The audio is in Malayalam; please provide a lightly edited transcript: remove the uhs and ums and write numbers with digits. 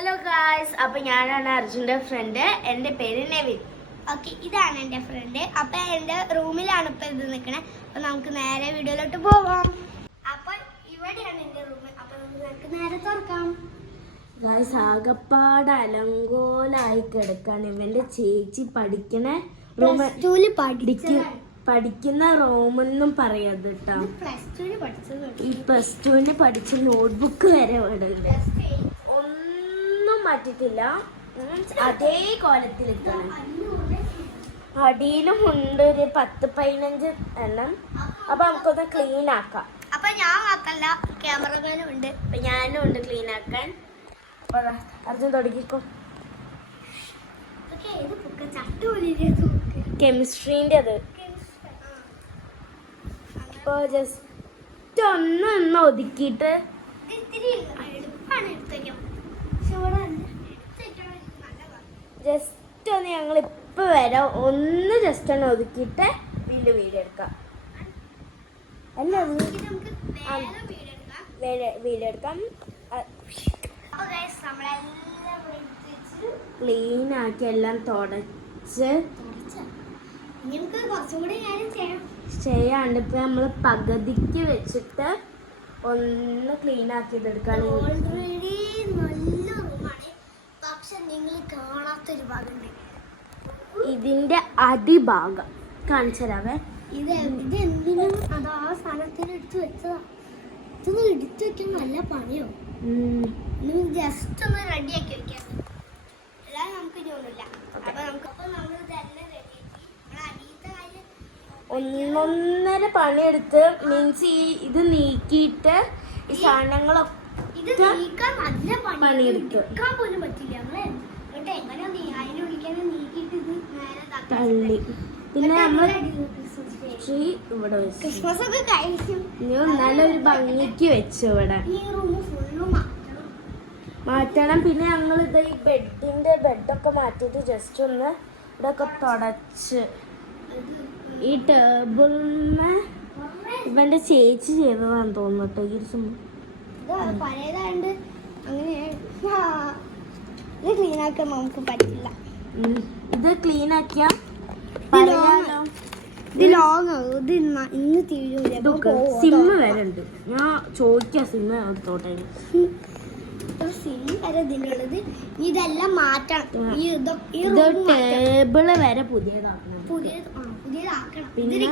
ഹലോ ഗായ്സ്, അപ്പൊ ഞാനാണ് അർജുന്റെ ഫ്രണ്ട്. എന്റെ പേര് നെവിൻ. ഓക്കെ, ഇതാണ് എൻ്റെ ഫ്രണ്ട്. അപ്പൊ എൻ്റെ റൂമിലാണ് ഇപ്പൊ ഇത് നിൽക്കണേ. അപ്പൊ നമുക്ക് നേരെ വീഡിയോയിലോട്ട് പോവാം. അപ്പൊ ഇവിടെയാണ് എൻ്റെ റൂം. അപ്പൊ നമുക്ക് നേരെ തുറക്കാം. ഗായ്സ്, ആകപ്പാട് അലങ്കോലായി കിടക്കാണ്. ഇവന്റെ ചേച്ചി പഠിക്കണ പഠിക്കുന്ന റൂമെന്നും പറയത് കേട്ടോ. ഈ പ്ലസ് ടുവിന് പഠിച്ച നോട്ട്ബുക്ക് വരെ ഇവിടെ ഉണ്ട്. ഒന്നും മാറ്റിട്ടില്ല, അതേ കോലത്തിലെത്തണം. അടിയിലും ഉണ്ട് ഒരു 10-15 എണ്ണം. അപ്പൊ നമുക്കൊന്ന് ക്ലീൻ ആക്കാം. അപ്പൊ ഞാൻ മാത്രല്ല, ക്യാമറമാനും ഉണ്ട്. അപ്പൊ ഞാനും ഉണ്ട് ക്ലീൻ ആക്കാൻ. അർജുൻ തുടങ്ങിക്കോ. കെമിസ്ട്രീൻ്റെ അത് ഇപ്പൊ ജസ്റ്റ് ഒന്ന് ഒതുക്കിയിട്ട് ജസ്റ്റ് ഒന്ന് ഞങ്ങൾ ഇപ്പൊ വരാം. ഒന്ന് ജസ്റ്റ് ഒന്ന് ഒതുക്കിയിട്ട് വീണ്ടും വീഡിയോ എടുക്കാം. അല്ല, വീഡിയോ എടുക്കാം. ക്ലീൻ ആക്കി എല്ലാം തുടച്ച് ചെയ്യാണ്ട് ഇപ്പൊ നമ്മള് പകുതിക്ക് വെച്ചിട്ട് ഒന്ന് ക്ലീൻ ആക്കിയതെടുക്കാണ്. ഓൾറെഡി നല്ല റൂമാണ്, പക്ഷെ നിങ്ങൾ കാണാത്തൊരു ഭാഗമുണ്ട്. ഇതിന്റെ അടിഭാഗം കാണിച്ചു തരാവേ. ഇത് എന്തിനും അത് ആ സാധനത്തിന് എടുത്ത് വെച്ചതാ. ഇതൊന്ന് എടുത്തു വെക്കാൻ നല്ല പണിയോ. ജസ്റ്റ് ഒന്ന് റെഡിയാക്കി വെക്കാം. അല്ലാതെ നമുക്ക് ഇനി ഒന്നുമില്ല. അപ്പൊ നമ്മൾ ഇതെല്ലാം റെഡിയാക്കി അടിയത്തെ കാര്യം ഒന്നൊന്നര പണിയെടുത്ത് മീൻസ് ഇത് നീക്കിയിട്ട് ഈ സാധനങ്ങളൊക്കെ ഇത് നീക്കാൻ നല്ല പണിയെടുക്കാൻ പോലും പറ്റില്ല. നമ്മള് എന്നിട്ട് എങ്ങനെ അതിനെ വിളിക്കാനും നീക്കിയിട്ട് ഇത് നേരെ തള്ളി. പിന്നെ നമ്മൾ ഇവിടെ വെച്ചു. ക്രിസ്മസ് ഒക്കെ കഴിച്ചു. നല്ലൊരു ഭംഗിക്ക് വെച്ചു. ഇവിടെ ഈ റൂം ഫുള്ളും മാറ്റണം. പിന്നെ ഞങ്ങൾ ഇത് ഈ ബെഡൊക്കെ മാറ്റിയിട്ട് ജസ്റ്റ് ഒന്ന് ഇവിടെയൊക്കെ തുടച്ച് ഈ ടേബിളിന് ഇവന്റെ ചേച്ചി ചെയ്തതാന്ന് തോന്നുന്നു ഈ പഴയതാണ്ട് അങ്ങനെ ഇത് ക്ലീൻ ആക്കാൻ നമുക്ക് പറ്റില്ല. ഇത് ക്ലീൻ ആക്കിയ ഇത് ലോങ് ഇത് ഇന്ന് തീരൂല. സിമ്മ് വരെ ഉണ്ട്. ഞാൻ ചോദിക്കാം സിമ്മ് എടുത്തോട്ടെ. സിം വരെ ഇതിനുള്ളത്. ഇതെല്ലാം മാറ്റണം. ടേബിള് വരെ പുതിയതാക്കണം. പുതിയതാക്കണം. പിന്നെ